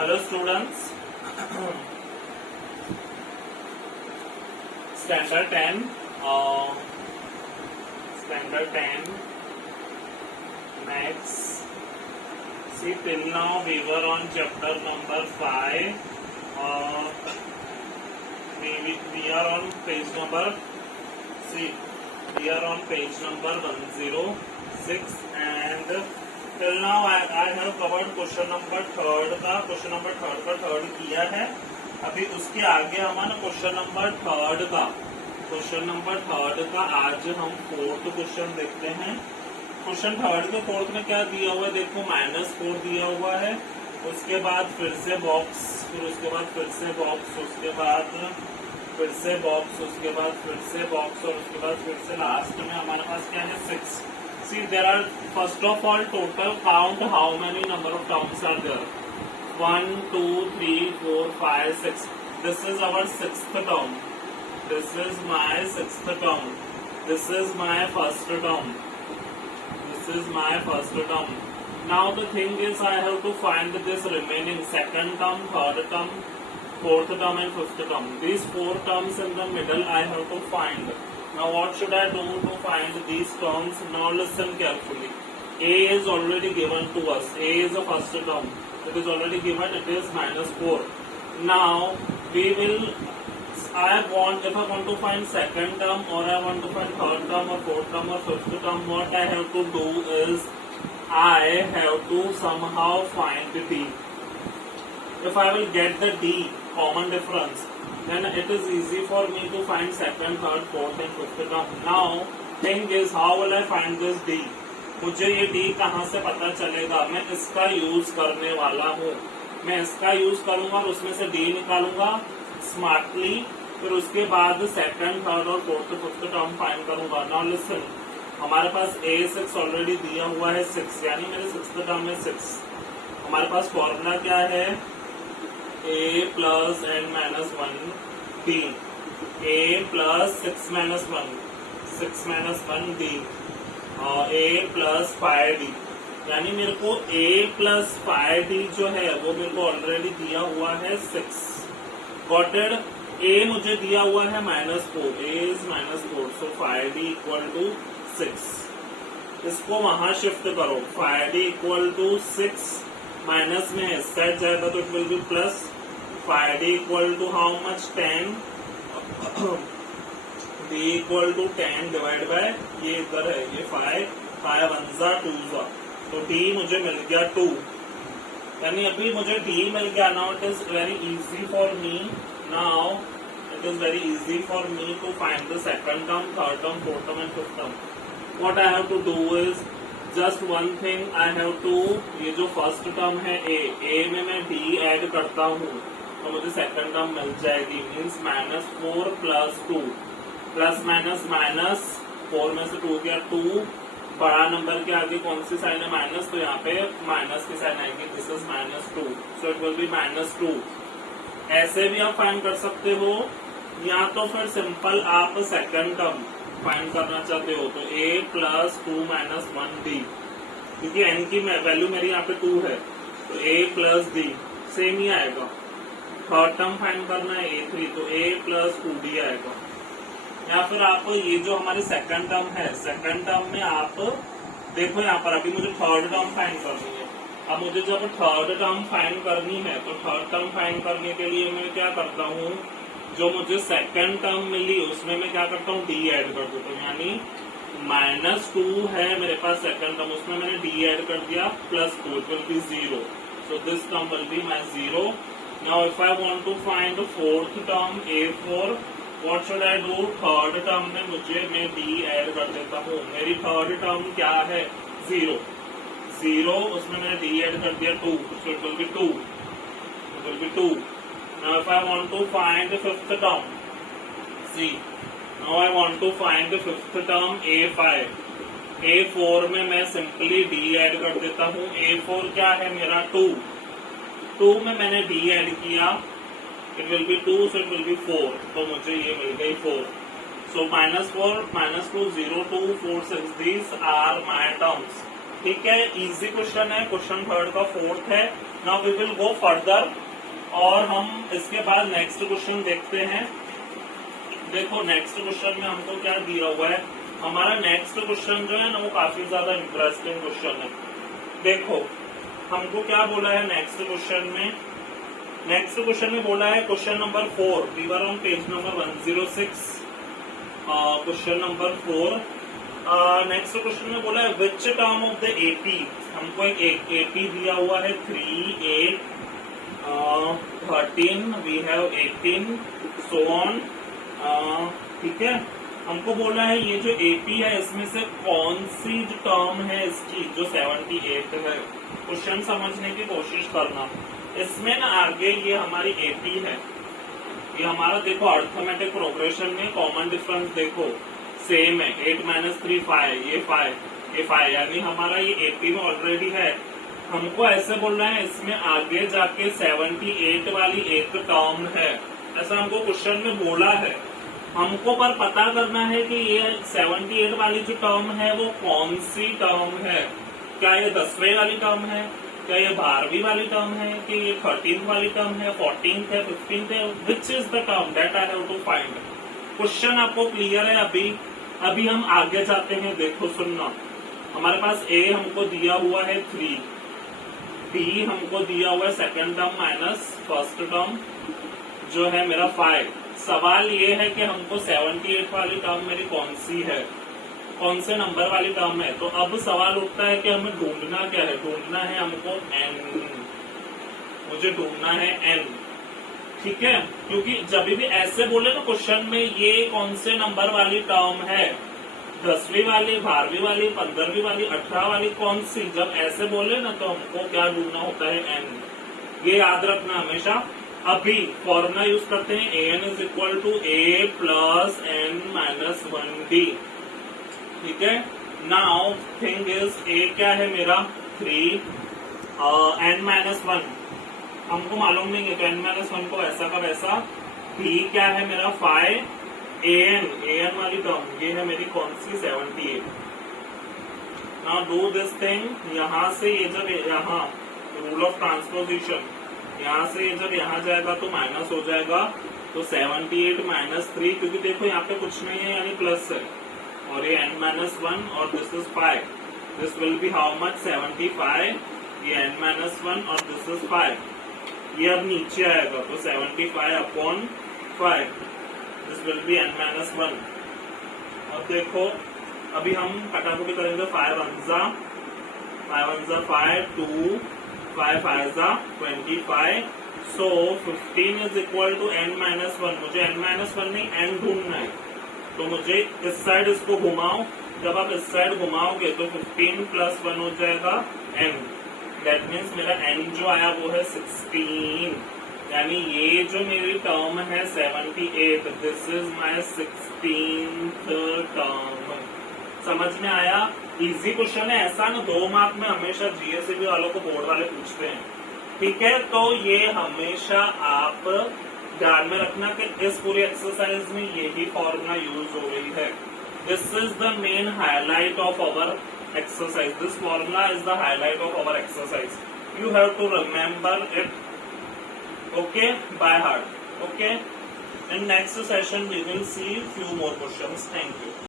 Hello students, standard 10, standard 10, next, see till now we were on chapter number 5, we are on page number, see, we are on page number 106 and till now I have covered question number third का, question number third का third किया है। अभी उसके आगे हमारा question number third का, question number third का आज हम फोर्थ क्वेश्चन देखते हैं। क्वेश्चन थर्ड के फोर्थ में क्या दिया हुआ है, देखो -4 दिया हुआ है, उसके बाद फिर से बॉक्स, फिर उसके बाद फिर से बॉक्स, उसके बाद फिर से बॉक्स, उसके बाद फिर से बॉक्स और उसके बाद फिर से लास्ट में हमारे पास क्या है 6। See, there are first of all total count how many number of terms are there. 1, 2, 3, 4, 5, 6. This is our sixth term. This is my sixth term. This is my first term. This is my first term. Now the thing is, I have to find this remaining second term, third term, fourth term, and fifth term. These 4 terms in the middle I have to find. Now what should I do to find these terms? Now listen carefully. A is already given to us. A is the first term. It is already given. It is -4. Now we will. If I want to find second term, or I want to find third term, or fourth term, or fifth term, what I have to do is I have to somehow find the D. If I will get the D common difference, then it is easy for me to find second, third, fourth and fifth term. Now, thing is, how will I find this D? मुझे ये D कहाँ से पता चलेगा? मैं इसका use करने वाला हूँ। मैं इसका यूज करूंगा और उसमें से D निकालूंगा स्मार्टली, फिर उसके बाद सेकंड, थर्ड और फोर्थ, फिफ्थ टर्म फाइंड करूंगा। नाउ लिसन, हमारे पास A6 ऑलरेडी दिया हुआ है 6, यानी मेरे सिक्स्थ टर्म में 6। हमारे पास फॉर्मूला क्या है? A plus n minus 1 D, A plus 6 minus 1, 6 minus 1 D, और A plus 5 D, यानी मेरे को A plus 5 D जो है वो मेरे को ऑलरेडी दिया हुआ है 6। गॉटेड? A मुझे दिया हुआ है -4, A is -4, so 5 D equal to 6। इसको वहां शिफ्ट करो, 5 D equal to 6, माइनस में सेट जाएगा तो it will be plus. 5D equal to how much? 10। D equal to 10 divide by ये इधर है, ये 5, 5 1 जा 2 जा, तो D मुझे मिल गया 2। यानी अभी मुझे D मिल गया। Now it is very easy for me, now it is very easy for me to find the second term, third term, fourth term and fifth term. What I have to do is just one thing, I have to, ये जो first term है A में मैं D add करता हूँ तो मुझे second term मिल जाएगी। Means -4 plus 2, plus minus minus, 4 में से 2 गया 2, बड़ा नंबर के आगे कौन सी साइन है? माइनस, तो यहाँ पे माइनस की साइन आएगी। This is -2, so it will B -2। ऐसे भी आप फाइंड कर सकते हो, या तो फिर सिंपल आप सेकंड टर्म फाइंड करना चाहते हो तो A plus 2 minus 1 D, क्योंकि n की वैल्यू मेरी यहाँ पे 2 है, तो A plus D सेम ही आएगा। थर्ड टर्म फाइंड करना है A3, तो A plus 2D आएगा। या फिर आप ये जो हमारी सेकंड टर्म है, सेकंड टर्म में आप देखो, यहाँ पर अभी मुझे थर्ड टर्म फाइंड करनी है। अब मुझे जब थर्ड टर्म फाइंड करनी है तो थर्ड टर्म फाइंड करने के लिए मैं क्या करता हूँ, जो मुझे सेकंड टर्म मिली उसमें मैं क्या करता हूँ? D ऐड कर देता हूँ, यानी -2 है मेरे पास सेकंड टर्म, उसमें मैंने D ऐड कर दिया +2, it will be 0, so this term will be my 0। Now if I want to find fourth term A4, what should I do? Third term में मैं D ऐड कर देता हूँ। मेरी थर्ड टर्म क्या है? 0, 0, उसमें मैंने D ऐड कर दिया 2, so it will B 2, it will B 2। Now if I want to find the fifth term, see, now I want to find the fifth term A5. A4 में मैं simply D add कर देता हूँ। A4 क्या है मेरा? 2, 2 में मैंने D ऐड किया, it will be 2, so it will be 4, तो मुझे ये मिल गई 4। So -4, -2, 0, 2, 4, 6, these are my terms. ठीक है, इजी क्वेश्चन है, क्वेश्चन थर्ड का फोर्थ है। Now we will go further और हम इसके बाद नेक्स्ट क्वेश्चन देखते हैं। देखो नेक्स्ट क्वेश्चन में हमको क्या दिया हुआ है, हमारा नेक्स्ट क्वेश्चन जो है ना वो काफी ज्यादा इंटरेस्टिंग क्वेश्चन है। देखो हमको क्या बोला है नेक्स्ट क्वेश्चन में, नेक्स्ट क्वेश्चन में बोला है question number 4, we were on page number 106, question number 4। Next question में बोला है which term of the AP, हमको एक एपी दिया हुआ है 3, 8, 13, वी हैव 18 सो ऑन। ठीक है, हमको बोला है ये जो एपी है इसमें से कौन सी जो टर्म है इसकी जो 78 है, क्वेश्चन समझने की कोशिश करना। इसमें ना आगे ये हमारी एपी है, ये हमारा देखो अर्थमेटिक प्रोग्रेशन में कॉमन डिफरेंस देखो सेम है, 8 - 3 5, ये 5 यानी हमारा ये एपी में ऑलरेडी है। हमको ऐसे बोलना है इसमें आगे जाके 78 वाली एक टर्म है, ऐसा हमको क्वेश्चन में बोला है। हमको पर पता करना है कि ये 78 वाली जो टर्म है वो कौन सी टर्म है, क्या ये 10वीं वाली टर्म है, क्या ये 12वीं वाली टर्म है, कि ये 13th वाली टर्म है, 14th है, 15th है, which is the term that I have to find. Question आपको क्लियर है। अभी हम आगे जाते हैं। देखो सुनना, हमारे पास ए हमको दिया हुआ है 3, बी हमको दिया हुआ है second term minus first term जो है मेरा 5। सवाल ये है कि हमको 78 वाली टर्म मेरी कौन सी है, कौन से नंबर वाली टर्म है। तो अब सवाल उठता है कि हमें ढूंढना क्या है, ढूंढना है हमको n, मुझे ढूंढना है n। ठीक है, क्योंकि जब भी ऐसे बोले ना क्वेश्चन में ये कौन से नंबर वाली टर्म है, 10वीं वाली, 12वीं वाली, 15वीं वाली, 18 वाली, कौन सी, जब ऐसे बोले ना तो हमको क्या ढूंढना होता है n, ये याद रखना हमेशा। अभी फॉर्मूला यूज करते हैं an is equal to a plus n minus 1d। ठीक है, नाउ थिंग इज a क्या है मेरा 3, n माइनस 1 हमको मालूम नहीं है तो n माइनस 1 को ऐसा का वैसा, b क्या है मेरा 5, an वाली टर्म ये है मेरी कौन सी 78। नाउ डू दिस थिंग, यहाँ से ये जब यहाँ रूल ऑफ ट्रांसपोजिशन, यहाँ से जब यहाँ जाएगा तो माइनस हो जाएगा, तो 78 - 3, क्योंकि देखो यहाँ पे कुछ नहीं है यानी प्लस है, और ये n - 1 और this is 5, this will be how much 75, ये n - 1 और दिस इज 5, ये अब नीचे आएगा तो 75/5, दिस विल बी n - 1। अब देखो अभी हम कटाकुटी करेंगे, 5 1 जा 5, 2 5 5 जा 25, सो 15 इज इक्वल टू n - 1। मुझे n - 1 नहीं n ढूंढना है, तो मुझे इस साइड इसको घुमाओ, जब आप इस साइड घुमाओगे तो 15 + 1 हो जाएगा n, दैट मीन्स मेरा n जो आया वो है 16, यानी ये जो मेरी टर्म है 78, this is my 16th term. समझ में आया, इजी क्वेश्चन है, ऐसा ना 2 मार्क में हमेशा जीएससीबी वालों को बोर्ड वाले पूछते हैं। ठीक है, तो ये हमेशा आप ध्यान में रखना कि इस पूरी एक्सरसाइज में यही फॉर्मूला यूज हो रही है। This is the main highlight of our exercise, this formula is the highlight of our exercise, you have to remember it, okay, by heart, okay. In next session we will see few more questions. Thank you.